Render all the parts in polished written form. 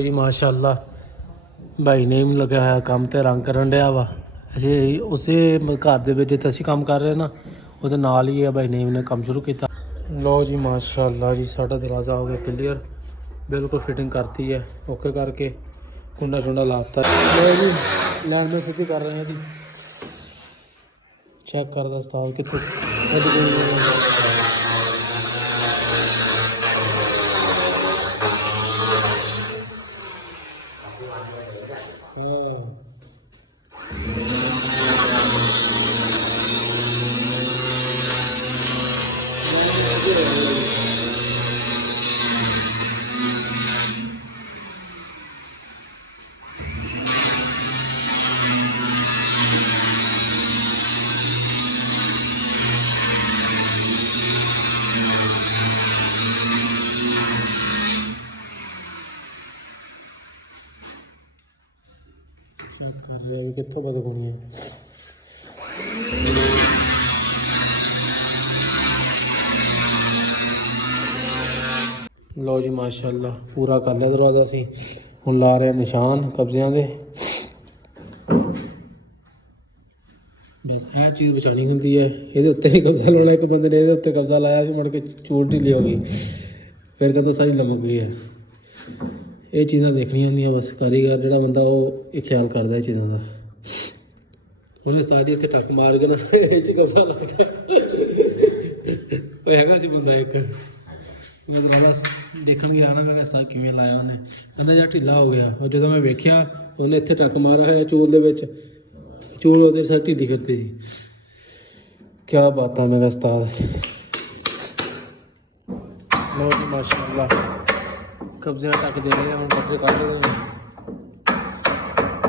जी माशाल्लाह भाई ने भी लग्या होया काम ते रंग करन डया वा ਅਸੀਂ ਉਸੇ घर ਦੇ ਵਿੱਚ ਜਿੱਥੇ ਅਸੀਂ ਕੰਮ ਕਰ ਰਹੇ ਨਾ ਉਹਦੇ ਨਾਲ ਹੀ ਹੈ ਭਾਈ ਨੇਮ ਨੇ ਕੰਮ ਸ਼ੁਰੂ ਕੀਤਾ। ਲੋ ਜੀ ਮਾਸ਼ਾਅੱਲਾ ਜੀ ਸਾਡਾ ਦਰਵਾਜ਼ਾ ਹੋ ਗਿਆ ਕਲੀਅਰ, ਬਿਲਕੁਲ ਫਿਟਿੰਗ ਕਰਤੀ ਹੈ ਓਕੇ ਕਰਕੇ, ਕੁੰਡਾ ਛੁੰਡਾ ਲਾਤਾ। ਲੋ ਜੀ ਲੈਂਡ में फिटिंग कर रहे हैं जी, चेक कर दस्ता कितने चेक कर रहे हैं कितों बदगुनी है। लो जी माशाअल्लाह पूरा कर लिया दरवाजा असी हुण ला रहे निशान कब्जियां दे। बस यह चीज़ बचानी होंगी है, ये उत्ते नहीं कब्जा लाना। एक बंदे ने ये कब्जा लाया मुड़ के चूट ढिली हो गई, फिर कहता सारी लमक गई है। ये चीज़ां देखनी होंदियां बस कारीगर जिहड़ा बंदा वो ख्याल करदा चीज़ों का। उन्हें सारी इत्थे टक मार के ना कब्जा लगता है सी बंदा एक। मैं दरवाजा देखन गया ना, मैं सारा किवें लाया उन्हें, कहता यार ढिला हो गया। और जो मैं वेख्या उन्हें इत्थे टक मारा है चूल दे विच, चूल वो सारी ढीली करती थी। क्या बात है मेरा उस्ताद। लो जी माशाअल्लाह कब्जे टक दे रहे हैं, हम कब्जे काट रहे हैं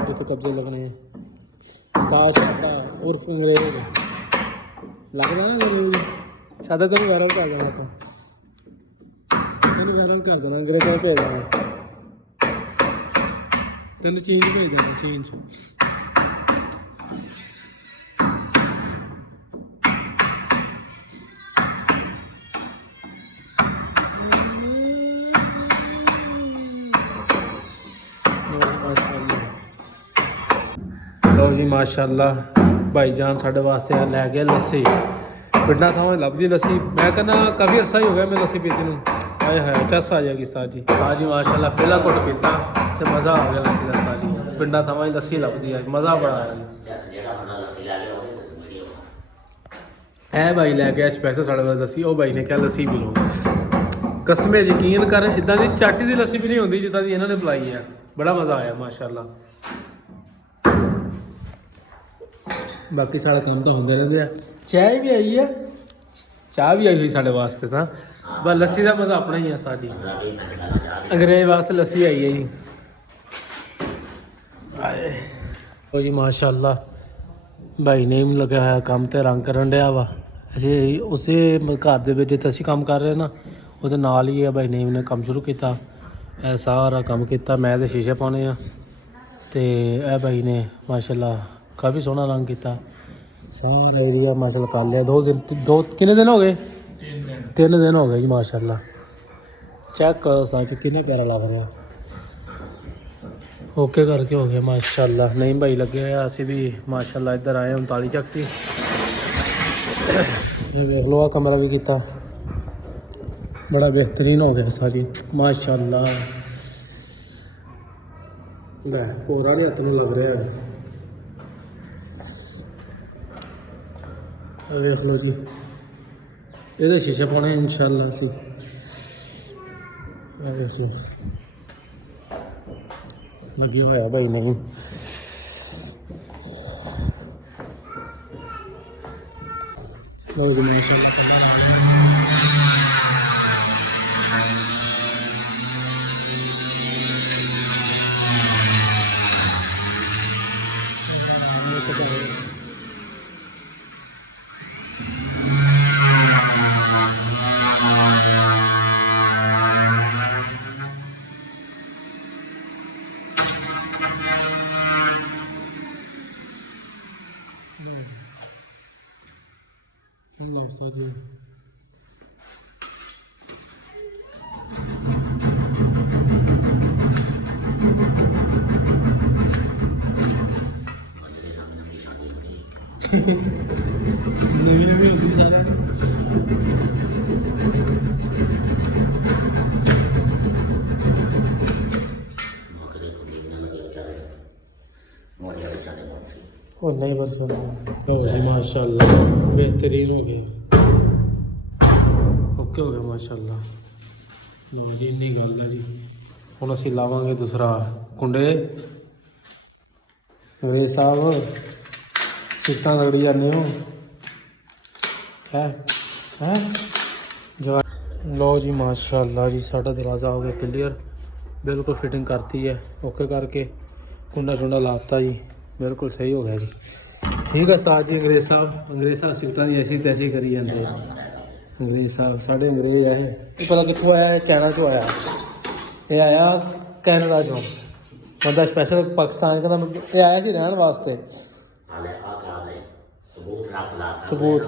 जितने कब्जे लगने हैं। उस्ताद शादा उर्फ अंग्रेज लग रहा ना अंग्रेज शादा तेन वायरल कर देना, तो तेन वायरल कर देना, अंग्रेजों को भेज देना, तेन चीन भेज देना, चीन लो जी माशाअल्लाह भाईजान साढ़े वास्ते लै गया लस्सी। पिंडा थावां लभदी लस्सी, मैं कहना काफ़ी अरसा ही हो गया मैं लस्सी पीती नूं। आए हाय चस आ जाएगी उस्ताद जी। उस्ताद जी माशाअल्लाह पहला घुट पीता तो मज़ा आ गया लस्सी का। उस्ताद जी पिंडा थावां लस्सी लभदी है, मज़ा बड़ा आया। है भाई लै गया स्पैशल साढ़े वास्ते लस्सी, वो भाई ने कहा लस्सी पी लो। कसमे यकीन कर इदां दी चाटी दी लस्सी भी नहीं होंदी जिद्दां दी इन्होंने पिलाई है। बड़ा मज़ा आया माशाअल्लाह। बाकी सारा काम तो होंगे रहते हैं। चाय भी आई है, चाह भी आई हुई साढ़े वास्ते, तो बस लस्सी का मज़ा अपना ही है। सारी अंग्रेज वास्ते लस्सी आई है जी। ओ जी माशाअल्लाह भाई ने भी लग्या होया काम ते रंग करन डया वा ਅਸੀਂ ਉਸੇ घर ਦੇ ਵਿੱਚ ਜਿੱਥੇ ਅਸੀਂ ਕੰਮ ਕਰ ਰਹੇ ਨਾ ਉਹਦੇ ਨਾਲ ਹੀ ਹੈ ਭਾਈ ਨੇਮ ਨੇ ਕੰਮ ਸ਼ੁਰੂ ਕੀਤਾ। ਇਹ ਸਾਰਾ ਕੰਮ ਕੀਤਾ, ਮੈਂ ਤੇ ਸ਼ੀਸ਼ੇ ਪਾਉਣੇ ਆ ਤੇ ਇਹ ਭਾਈ ਨੇ ਮਾਸ਼ਾਅੱਲਾ काफ़ी सोहना रंग किया। सारा एरिया माशाल्लाह कर लिया। दो कितने दिन हो गए? 3 दिन हो गए जी माशाल्लाह। चेक करो साथ कितने प्यारा लग रहा। ओके करके हो गया माशाल्लाह। नहीं भाई लगे हुए असी भी माशाल्लाह इधर आए 39 चक से देख लो। कमरा भी किया बड़ा बेहतरीन हो गया सारी माशाल्लाह। लै पूरा नहीं हथ में लग रहा है। देख लो जी ये शीशे पाने इंशाअल्लाह सी। लगी हुआ भाई नहीं जी। ਨਵੀਂ ਨਵੀਂ ਹੁੰਦੀ ਸਾਰਿਆਂ ਦੀ। ਉਹ ਨਹੀਂ ਬਸ ਹੋ ਜੀ ਮਾਸ਼ਾਅੱਲਾ ਬਿਹਤਰੀਨ ਹੋ ਗਿਆ ਓਕੇ ਹੋ ਗਿਆ ਮਾਸ਼ਾਅੱਲਾ। ਲੋ ਜੀ ਇੰਨੀ ਗੱਲ ਹੈ ਜੀ। ਹੁਣ ਅਸੀਂ ਲਾਵਾਂਗੇ ਦੂਸਰਾ ਕੁੰਡੇ। ਅੰਗਰੇਜ਼ ਸਾਹਿਬ ਕਿੱਦਾਂ ਰਗੜੀ ਜਾਂਦੇ ਹੋ ਹੈ ਜੋ। ਲੋ ਜੀ ਮਾਸ਼ਾਅੱਲਾ ਜੀ ਸਾਡਾ ਦਰਵਾਜ਼ਾ ਹੋ ਗਿਆ ਕਲੀਅਰ, ਬਿਲਕੁਲ ਫਿਟਿੰਗ ਕਰਤੀ ਹੈ ਓਕੇ ਕਰਕੇ। ਕੁੰਡਾ ਚੁੰਡਾ ਲਾਤਾ ਜੀ, ਬਿਲਕੁਲ ਸਹੀ ਹੋ ਗਿਆ ਜੀ। ਠੀਕ ਹੈ ਉਸਤਾਦ ਜੀ। ਅੰਗਰੇਜ਼ ਸਾਹਿਬ ਸਿਫਤਾਂ ਦੀ ਐਸੀ ਤੈਸੀ ਕਰੀ ਜਾਂਦੇ ਆ। ਅੰਗਰੇਜ਼ ਸਾਹਿਬ ਸਾਡੇ ਅੰਗਰੇਜ਼ ਹੈ। ਇਹ ਪਤਾ ਕਿੱਥੋਂ ਆਇਆ? ਚਾਈਨਾ ਚੋਂ ਆਇਆ। ਇਹ ਆਇਆ ਕੈਨੇਡਾ ਚੋਂ, ਬੰਦਾ ਸਪੈਸ਼ਲ ਪਾਕਿਸਤਾਨ ਕਹਿੰਦਾ ਇਹ ਆਇਆ ਸੀ ਰਹਿਣ ਵਾਸਤੇ। ਸਬੂਤ